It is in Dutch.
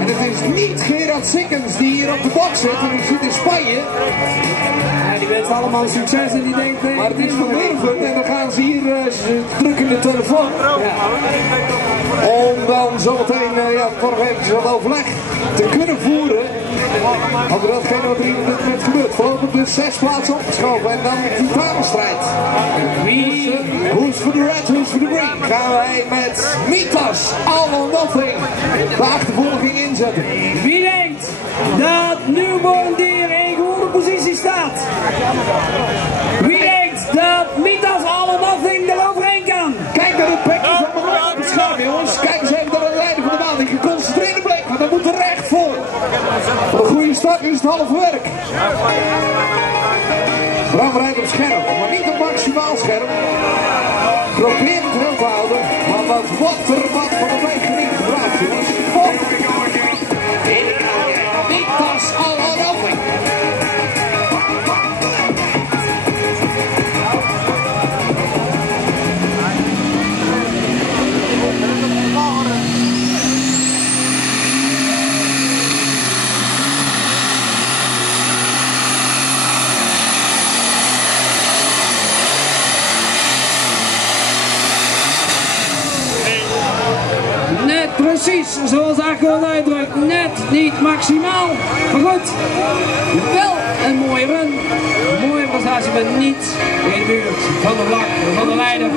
En het is niet Gerard Sikkens die hier op de bok zit, en die zit in Spanje. Ja, die wenst allemaal succes en die denkt... Nee, maar het is van Lurven en dan gaan ze hier drukken de telefoon. Ja. Om dan zometeen, vorige week wat overleg te kunnen voeren over datgene wat er hier op dit moment gebeurt. Voorlopig dus 6 plaatsen opgeschoven en dan de titelstrijd. Who's for the red, who's for the green? Gaan wij met Mitas, All or Nothing, de achtervolging inzetten. Wie denkt dat Newborn Deer in goede positie staat? Wie denkt dat Mitas All or Nothing eroverheen kan? Kijk naar het bekje van Marokko op het scherm, jongens. Kijk eens even naar de leider van de baan. Die geconcentreerde blik, maar daar moet er recht voor. Voor een goede start is het halve werk. Bram rijdt op scherm, maar niet op maximaal scherm. Probeer het wel te houden, maar wat van de week niet gebruikt, jongens. Mitas All or Nothing. Net precies zoals Akko het uitdrukt, net niet maximaal. Maar goed, wel een mooie run. Een mooie prestatie, maar niet in de buurt van de vlak van de leider.